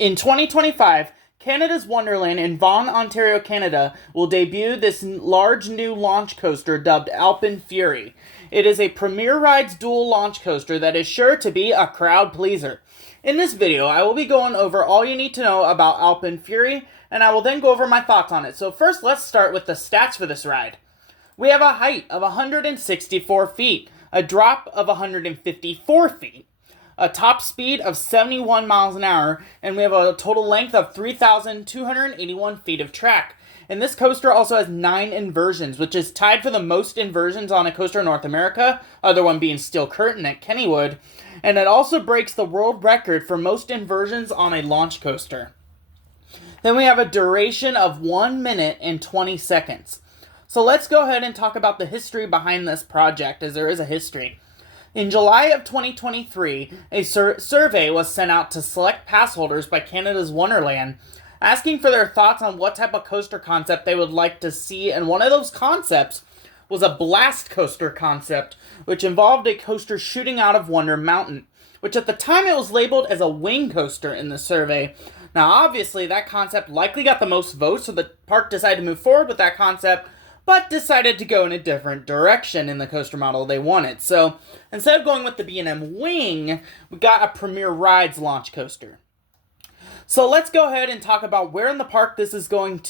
In 2025, Canada's Wonderland in Vaughan, Ontario, Canada will debut this large new launch coaster dubbed AlpenFury. It is a Premier Rides dual launch coaster that is sure to be a crowd pleaser. In this video, I will be going over all you need to know about AlpenFury, and I will then go over my thoughts on it. So first, let's start with the stats for this ride. We have a height of 164 feet, a drop of 154 feet, a top speed of 71 miles an hour, and we have a total length of 3,281 feet of track. And this coaster also has 9 inversions, which is tied for the most inversions on a coaster in North America, other one being Steel Curtain at Kennywood, and it also breaks the world record for most inversions on a launch coaster. Then we have a duration of 1 minute and 20 seconds. So let's go ahead and talk about the history behind this project, as there is a history. In July of 2023, a survey was sent out to select pass holders by Canada's Wonderland, asking for their thoughts on what type of coaster concept they would like to see, and one of those concepts was a blast coaster concept, which involved a coaster shooting out of Wonder Mountain, which at the time it was labeled as a wing coaster in the survey. Now obviously that concept likely got the most votes, so the park decided to move forward with that concept, but decided to go in a different direction in the coaster model they wanted. So instead of going with the B&M Wing, we got a Premier Rides launch coaster. So let's go ahead and talk about where in the park this is going.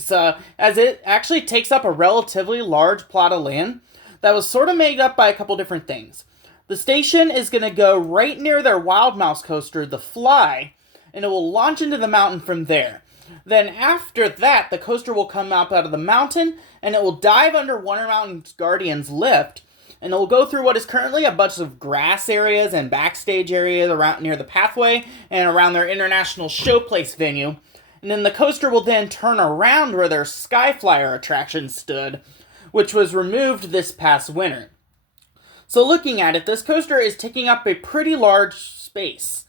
So as it actually takes up a relatively large plot of land that was sort of made up by a couple different things. The station is going to go right near their Wild Mouse coaster, the Fly, and it will launch into the mountain from there. Then after that, the coaster will come up out of the mountain, and it will dive under Wonder Mountain's Guardian's lift, and it will go through what is currently a bunch of grass areas and backstage areas around near the pathway and around their international showplace venue. And then the coaster will then turn around where their Skyflyer attraction stood, which was removed this past winter. So looking at it, this coaster is taking up a pretty large space.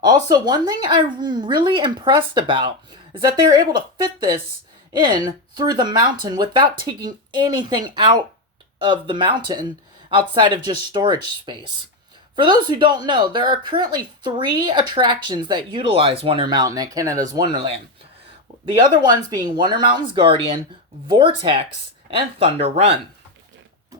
Also, one thing I'm really impressed about is that they're able to fit this in through the mountain without taking anything out of the mountain outside of just storage space. For those who don't know, there are currently 3 attractions that utilize Wonder Mountain at Canada's Wonderland. The other ones being Wonder Mountain's Guardian, Vortex, and Thunder Run.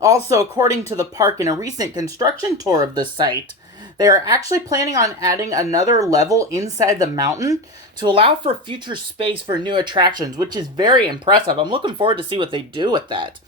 Also, according to the park in a recent construction tour of the site, they are actually planning on adding another level inside the mountain to allow for future space for new attractions, which is very impressive. I'm looking forward to see what they do with that.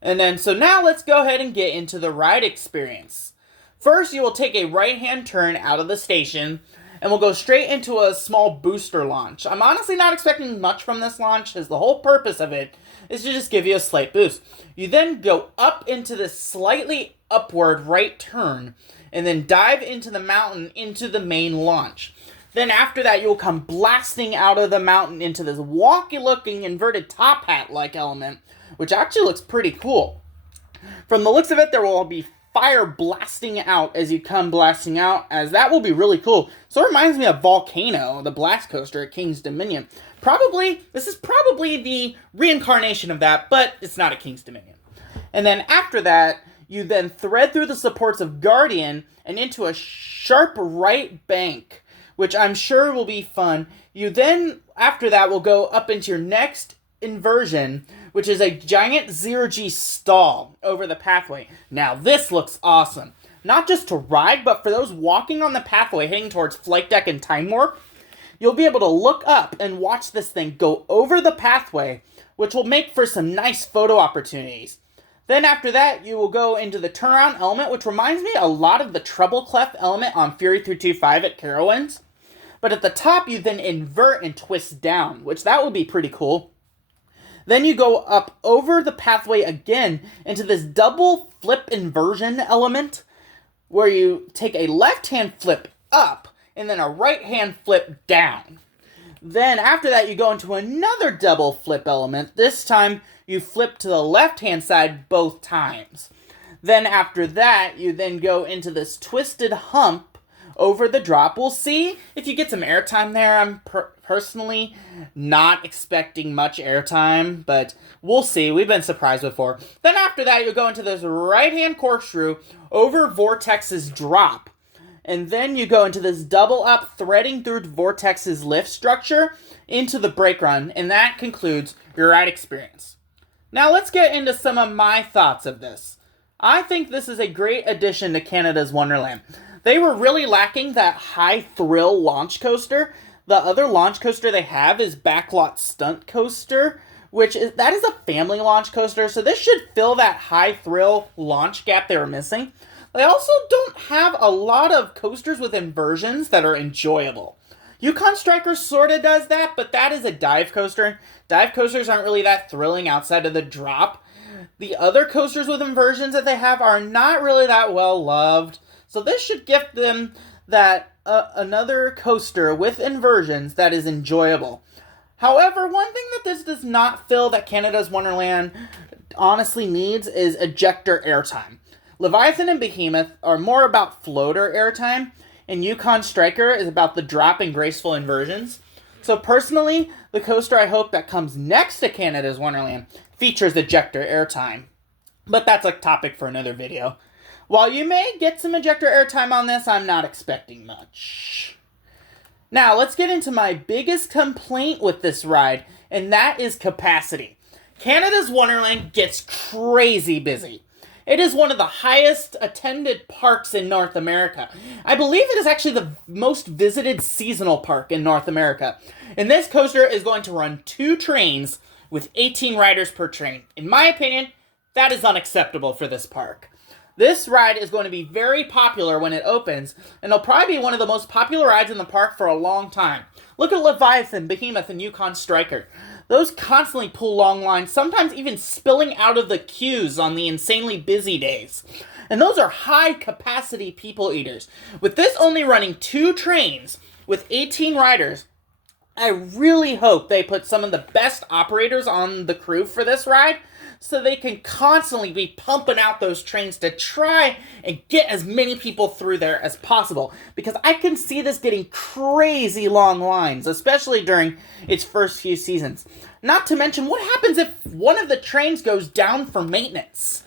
And then, so now let's go ahead and get into the ride experience. First, you will take a right-hand turn out of the station, and we'll go straight into a small booster launch. I'm honestly not expecting much from this launch, as the whole purpose of it is to just give you a slight boost. You then go up into this slightly upward right turn, and then dive into the mountain into the main launch. Then after that, you'll come blasting out of the mountain into this wonky-looking inverted top hat-like element, which actually looks pretty cool. From the looks of it, there will be fire blasting out as you come blasting out, as that will be really cool. So it reminds me of Volcano, the blast coaster at King's Dominion. This is probably the reincarnation of that, but it's not at King's Dominion. And then after that, you then thread through the supports of Guardian and into a sharp right bank, which I'm sure will be fun. You then, after that, will go up into your next inversion, which is a giant zero-G stall over the pathway. Now, this looks awesome. Not just to ride, but for those walking on the pathway heading towards Flight Deck and Time Warp, you'll be able to look up and watch this thing go over the pathway, which will make for some nice photo opportunities. Then after that, you will go into the turnaround element, which reminds me a lot of the treble clef element on Fury 325 at Carowinds. But at the top, you then invert and twist down, which that would be pretty cool. Then you go up over the pathway again into this double flip inversion element, where you take a left-hand flip up and then a right-hand flip down. Then after that, you go into another double flip element. This time, you flip to the left-hand side both times. Then after that, you then go into this twisted hump over the drop. We'll see if you get some airtime there. I'm personally not expecting much airtime, but we'll see. We've been surprised before. Then after that, you'll go into this right-hand corkscrew over Vortex's drop. and then you go into this double up, threading through Vortex's lift structure into the brake run, and that concludes your ride experience. Now let's get into some of my thoughts of this. I think this is a great addition to Canada's Wonderland. They were really lacking that high thrill launch coaster. The other launch coaster they have is Backlot Stunt Coaster, that is a family launch coaster, so this should fill that high thrill launch gap they were missing. They also don't have a lot of coasters with inversions that are enjoyable. Yukon Striker sort of does that, but that is a dive coaster. Dive coasters aren't really that thrilling outside of the drop. The other coasters with inversions that they have are not really that well loved, so this should gift them that another coaster with inversions that is enjoyable. However, one thing that this does not fill that Canada's Wonderland honestly needs is ejector airtime. Leviathan and Behemoth are more about floater airtime, and Yukon Striker is about the drop and graceful inversions. So personally, the coaster I hope that comes next to Canada's Wonderland features ejector airtime. But that's a topic for another video. While you may get some ejector airtime on this, I'm not expecting much. Now, let's get into my biggest complaint with this ride, and that is capacity. Canada's Wonderland gets crazy busy. It is one of the highest attended parks in North America. I believe it is actually the most visited seasonal park in North America. And this coaster is going to run 2 trains with 18 riders per train. In my opinion, that is unacceptable for this park. This ride is going to be very popular when it opens, and it'll probably be one of the most popular rides in the park for a long time. Look at Leviathan, Behemoth, and Yukon Striker. Those constantly pull long lines, sometimes even spilling out of the queues on the insanely busy days. And those are high-capacity people eaters. With this only running 2 trains with 18 riders, I really hope they put some of the best operators on the crew for this ride so they can constantly be pumping out those trains to try and get as many people through there as possible. Because I can see this getting crazy long lines, especially during its first few seasons. Not to mention, what happens if one of the trains goes down for maintenance?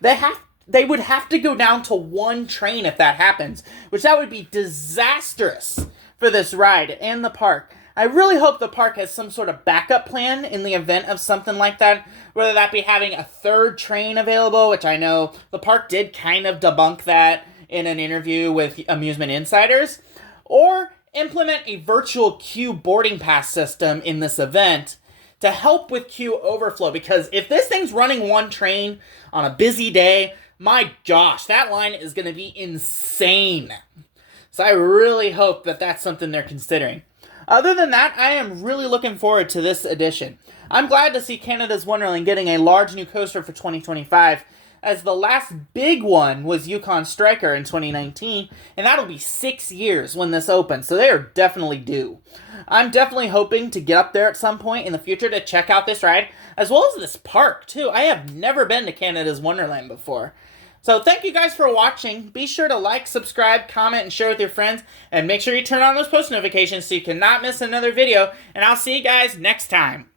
They would have to go down to 1 train if that happens, which that would be disastrous for this ride and the park. I really hope the park has some sort of backup plan in the event of something like that, whether that be having a 3rd train available, which I know the park did kind of debunk that in an interview with Amusement Insiders, or implement a virtual queue boarding pass system in this event to help with queue overflow, because if this thing's running 1 train on a busy day, my gosh, that line is going to be insane. So I really hope that that's something they're considering. Other than that, I am really looking forward to this edition. I'm glad to see Canada's Wonderland getting a large new coaster for 2025, as the last big one was Yukon Striker in 2019, and that'll be 6 years when this opens, so they are definitely due. I'm definitely hoping to get up there at some point in the future to check out this ride, as well as this park, too. I have never been to Canada's Wonderland before. So thank you guys for watching. Be sure to like, subscribe, comment, and share with your friends. And make sure you turn on those post notifications so you cannot miss another video. And I'll see you guys next time.